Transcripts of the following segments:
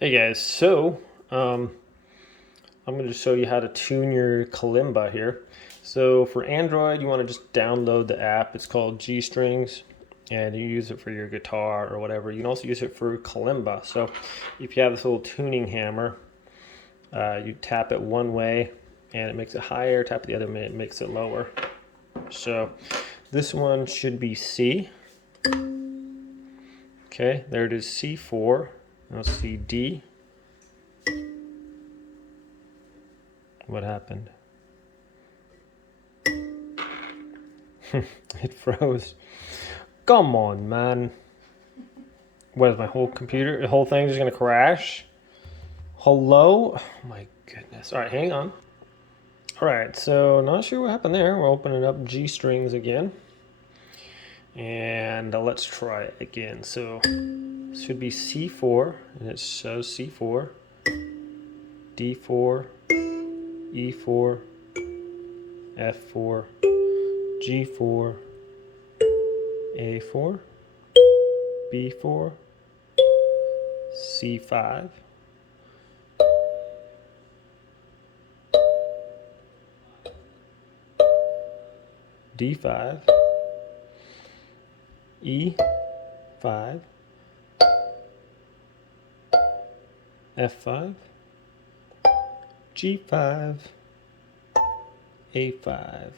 Hey guys, so I'm going to show you how to tune your Kalimba here. So for Android, you want to just download the app. It's called G Strings, and you use it for your guitar or whatever. You can also use it for Kalimba. So if you have this little tuning hammer, you tap it one way and it makes it higher, tap it the other way, it makes it lower. So this one should be C. Okay, there it is, C4. Now C D. What happened? It froze. Come on, man. What is my whole computer? The whole thing just gonna crash? Hello? Oh my goodness. All right, hang on. All right, so not sure what happened there. We're opening up G strings again. And let's try it again. So it should be C4, and it shows C4, D4, E4, F4, G4, A4, B4, C5, D5, E5, F5, G5, A5.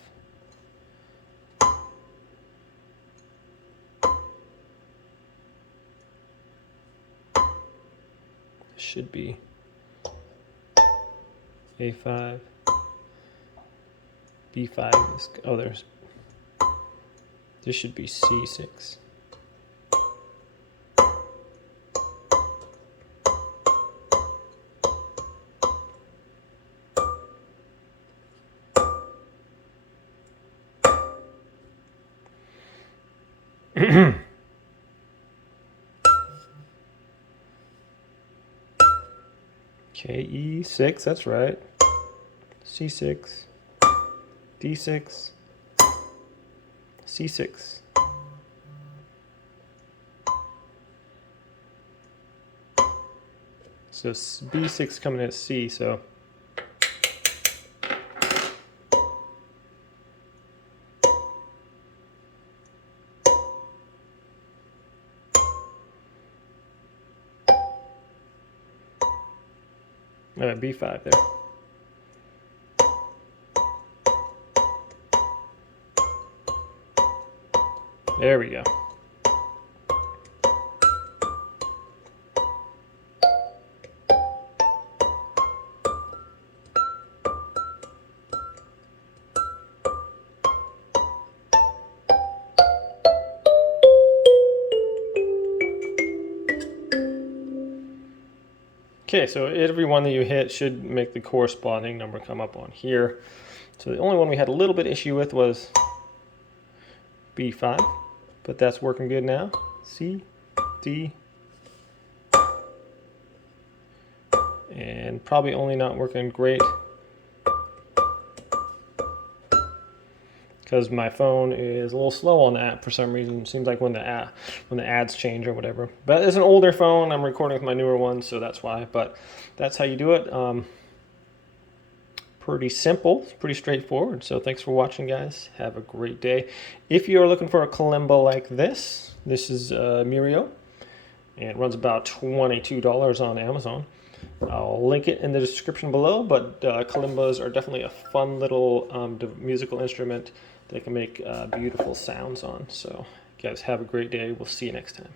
Should be A5, B5. Oh, this should be C6. Okay, E6, that's right. C6, D6, C6. So B6 coming in at C, so. B5 there. There we go. Okay, so every one that you hit should make the corresponding number come up on here. So the only one we had a little bit issue with was B5, but that's working good now. C, D, and probably only not working great because my phone is a little slow on the app for some reason. It seems like when the ads change or whatever. But it's an older phone. I'm recording with my newer one, so that's why. But that's how you do it. Pretty simple, pretty straightforward. So thanks for watching, guys. Have a great day. If you are looking for a Kalimba like this is Mirio, and it runs about $22 on Amazon. I'll link it in the description below, but Kalimbas are definitely a fun little musical instrument that can make beautiful sounds on. So guys, have a great day. We'll see you next time.